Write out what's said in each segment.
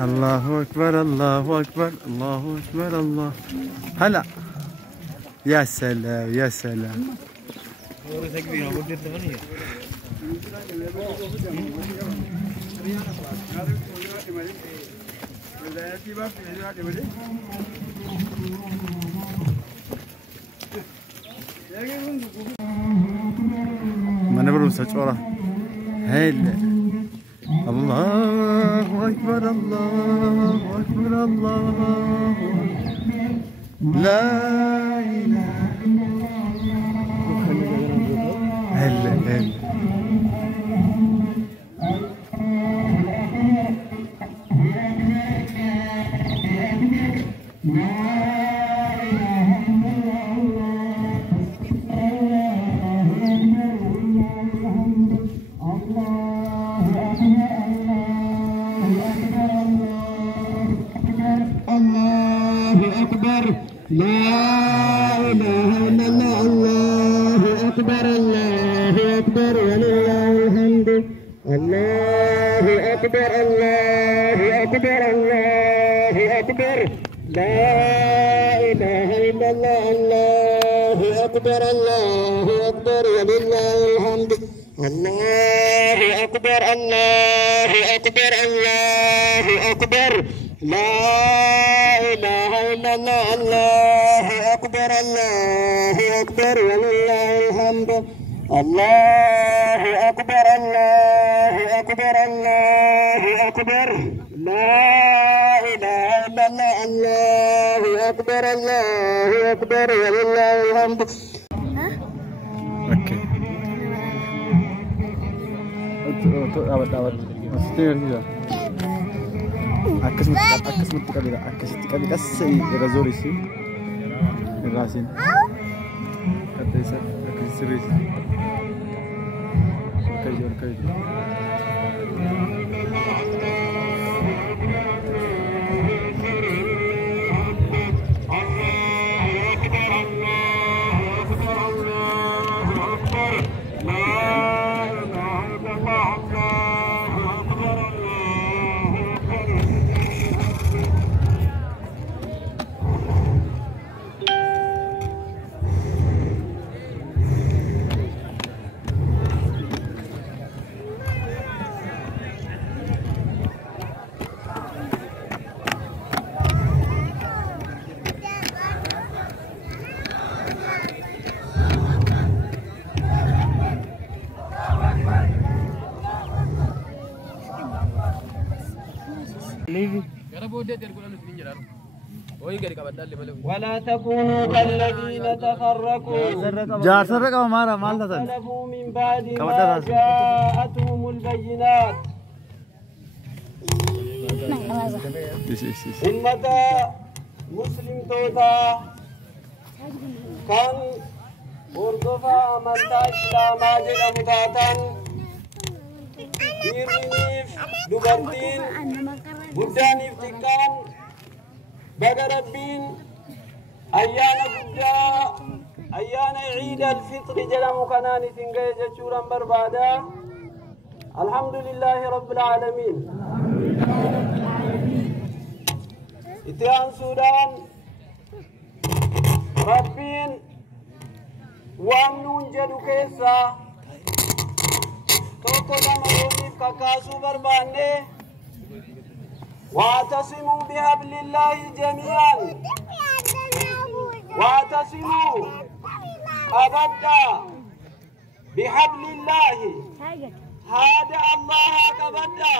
الله أكبر الله أكبر الله أكبر الله هلا يا سلام يا سلام ما نبرم سجورة هلا الله أكبر الله أكبر الله لا إله إلا الله لا إله إلا الله الله أكبر الله أكبر ولله الحمد الله أكبر الله أكبر الله أكبر لا إله إلا الله الله أكبر الله أكبر ولله الحمد الله أكبر الله أكبر الله أكبر لا إله إلا الله الله أكبر الله أكبر ولله الحمد الله أكبر الله أكبر الله أكبر لا إله إلا الله الله أكبر الله أكبر ولله الحمد. أوكي. awal maksudnya gitu. Akas mutkabila kasih razori sih. Rasin. Kata saya akas serius. Kaji. ولا تكونوا كالذين تفرقوا واختلفوا من بعد ما جاءتهم البينات أمة مسلم توتا كان هردفا أمانتا إسلاما جدا متاتا ديرنيف دبرتين بدانيف تكان بقربين أيانا بجاء أيانا عيد الفطر جل مكانان سنجي جشورا بربادا الحمد لله رب العالمين. إتيان سودان ربين وامنون جدو كيسا توكو دمروميف كاكاسو برباني واعتصموا بحبل الله جميعا واعتصموا أبدا بحبل الله هذا الله أبدا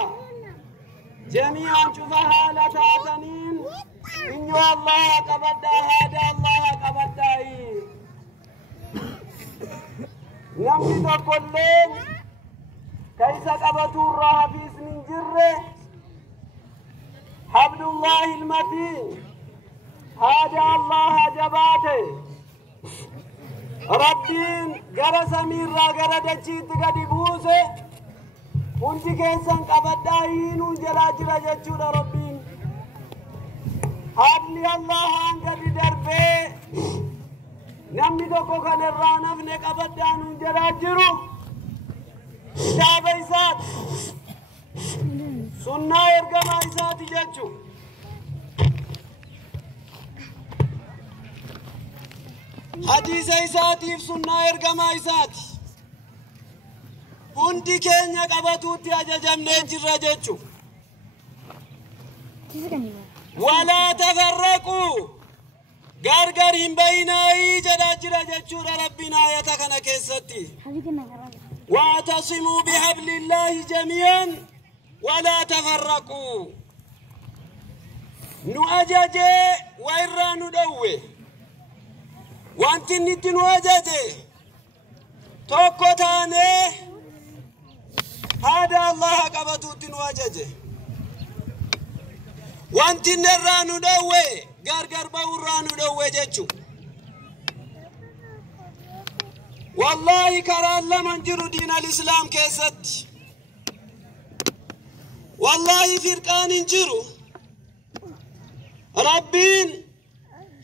جميعا شوفها لتاتنين إن الله أبدا هذا الله أبدا نمت كلهم كيس قبطوا الراه في سنين جره حبل الله المتين هذا الله جباته ربين غرا سمير غرا دجيت غدي بوسه hundi keessan qabadhaa hiinuu jalaa jira jechuudha rabbiin. Haadli Allah hangadi darbee namni tokko kan irraa nafne qabadhaa nuun jalaa jiru kitaaba isaati sunnaa ergamaa isaati jechuudha. Hadiisa isaatiif sunnaa ergamaa isaati. Hundi keenya qabatuutti ajajamnee jirra jechuudha. Walaa tafarraquu gargar hin bayinaa'ii jedhaa jira jechuudha rabbiin aayata kana keessatti. Wa'tasimuu bihablillaahi jamii'an walaa tafarraquu. Nu ajajee wa irraa nu dhowwe. Wanti inni itti nu ajaje tokko taanee haada Allah qabatuutti nu ajaje. Wanti inni irraa nu dhowwe gargar ba'urraa nu dhowwe jechuudha. Wallahi karaan laman jiru diin al-Islaam keessatti. Wallahi firqaan hin jiru. Rabbiin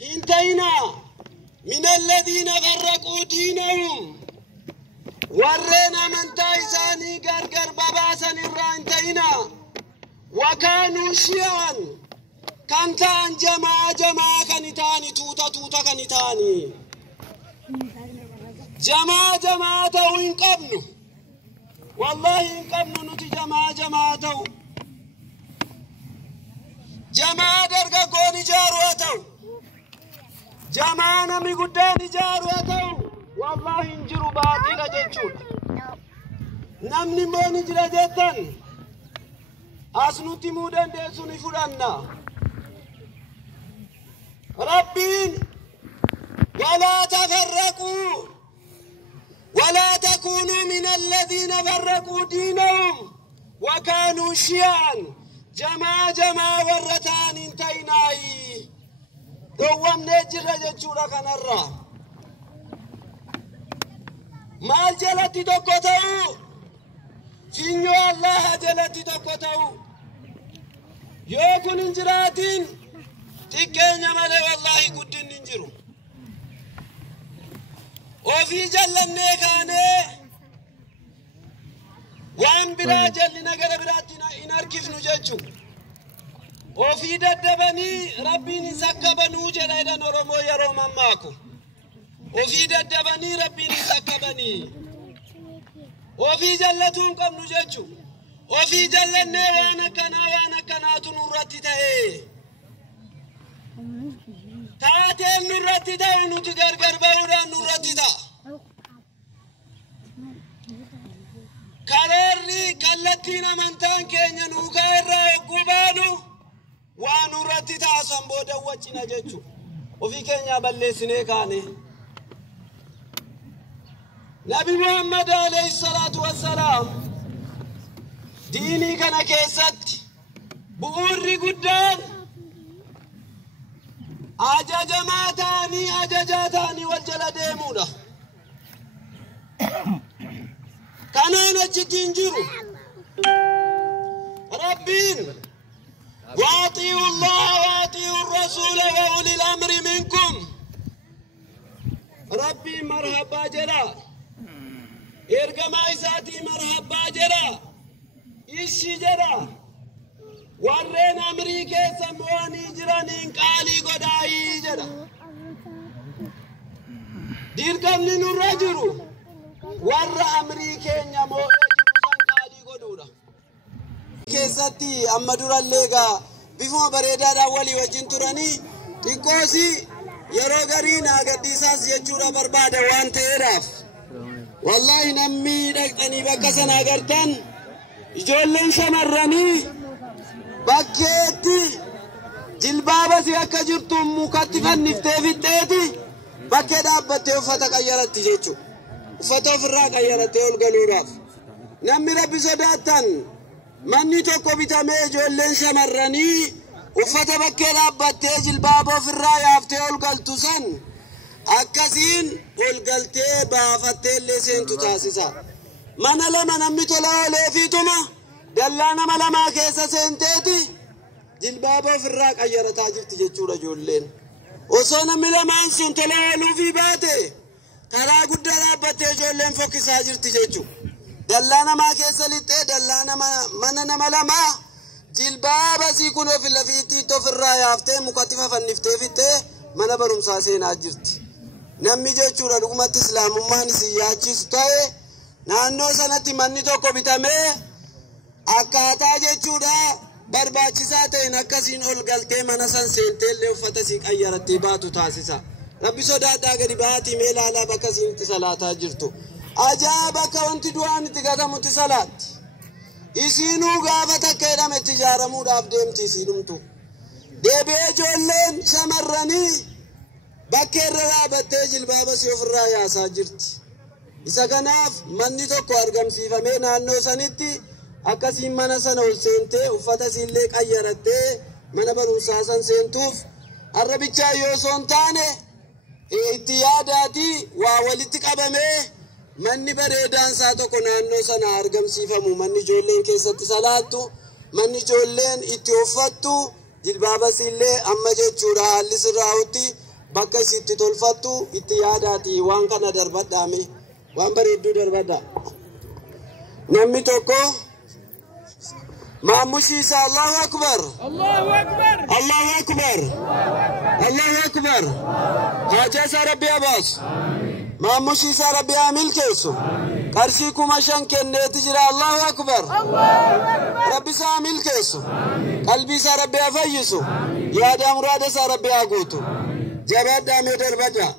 hin ta'inaa من الذين فرقوا دينهم ورنا من تايساني غرغر باباسا الرانتينا وكانوا شيعا كانتان جماعة كنتاني توتا كنتاني جماعة وإن قبنوا والله إن قبنوا نتي جماعة درقا قوني جارواتو جماعة نمي قدان جارواتو والله انجروا باطل جيشون نمني موني جرى جيتان أسنوتي مودان ديسوني فرانا ربين ولا تفرقوا ولا تكونوا من الذين فرقوا دينهم وكانوا شيعا جماعة ورتان انتيناي دوام نجر جتشورا كنرا مال جلتي دوكوتاو فينيو الله جلتي دوكوتاو يوكو ننجراتين تكين مالي والله قدن ننجرو وفي جلن كاني وان بلا جلنا قد براتنا إناركف نججو وفي ددبني ربي نسكبنو جلايدا نرمو يروم ماكو وفي ددبني ربي نسكبني وفي جلتون قم نججو وفي جلن وانا كنا تنورتي تهي تاتين نورتي تهي نتقر قرباودا نورتي تهي كاريري كالتين منتان كينيا نوكايرا وقبانو وانورتي تاسم بودا وچنا جچو وفي كينيا بلسنه كاني نبي محمد عليه الصلاة والسلام ديني كان كيست بوري قدان أجاجاتاني والجلدي مودا كانان جدينجرو ربين واطيعوا الله واطيعوا الرسول وأولي الأمر منكم ربي مرحبا جرا إرقما إساتي مرحبا جرا إشي جرا ورين أمريكا سمواني جرانين قالي قدائي جرا دير قبل الرجل ور أمريكا نمو قالي قدورا كيساتي أما دورا الليغا بفما بريدا داولي وجين تراني تنكوسي يرو غرينا قديساس يجورا بربادا وان تيراف والله نمي دكتني بكسنا قرتن جولن شمراني بكيتي جلبابا سيكا جرتم مكتفا نفتي في التيتي بكي دابتي وفتا قيرتي جيشو وفتا فرا قيرتي والقلوراف نمي ربي صداتن مني توكو بتامي جولن شمراني وفتا بكي دابتي جلبابا فرا يافتي والقلتو سن أكاسين والقلتي بافتي اللي سنتو تاسسا mana lama namni tola oolee fiituma dallaa nama lamaa keessa seenteeti jilbaaba ofirraa qayyarataa jirti jechuudha ijoolleen. Osoo namni lamaan sun tola ooluufii baate karaa guddaa dhaabbattee ijoolleen fokkisaa jirti jechuudha. Dallaa namaa keessa lixxee dallaa mana nama lamaa jilbaaba sii kun lafiitti ofirraa yaaftee mukatti fanniftee fittee mana barumsaa seenaa jirti. Namni jechuudha dhugumatti islaamummaan isin yaachisu ta'e naannoo sanatti manni tokko bitamee akkaataa jechuudha barbaachisaa ta'een akkasiin ol galtee mana san seentee illee uffata sii qayyarattee baatu taasisa. Rabbi sodaadhaa gadi baatii mee ilaalaa bakka isiin itti salaataa jirtu. Ajaa'iba akka wanti du'aan itti gatamutti salaatti. Isiinuu gaafa takka jedhame itti ijaaramuudhaaf deemti isiinumtu. Deebi'ee ijoolleen shamarranii bakka irra dhaabattee jilbaaba si ofirraa yaasaa jirti. Isa kanaaf manni tokko argamsiifamee naannoo sanitti akkasiin mana sana ol seentee uffata isiillee qayyarattee mana barumsaa san seentuuf har'a bichaa yoo soon taane itti yaadaatii waa walitti qabamee manni bareedaan isaa tokko naannoo sana argamsiifamu manni ijoolleen keessatti salaattu manni ijoolleen itti uffattu jilbaaba isiillee amma jechuudha haalli sirraa'utti bakka isitti tolfattu itti yaadaatii waan kana darbadhaame waan bareedduu darbadha. Namni tokko maamushiisa Allahu Akbar Allahu Akbar Allahu Akbar Allahu Akbar Jaaja Rabbi Abbas maamushiisa Rabbi Amil keesu qarshii 5,000 kenneeti jira Allahu Akbar Rabbi Saamil keesu qalbii isaa Rabbi afayyisu yaada muraada isaa Rabbi aguutu jabaadhaa mee darbadhaa.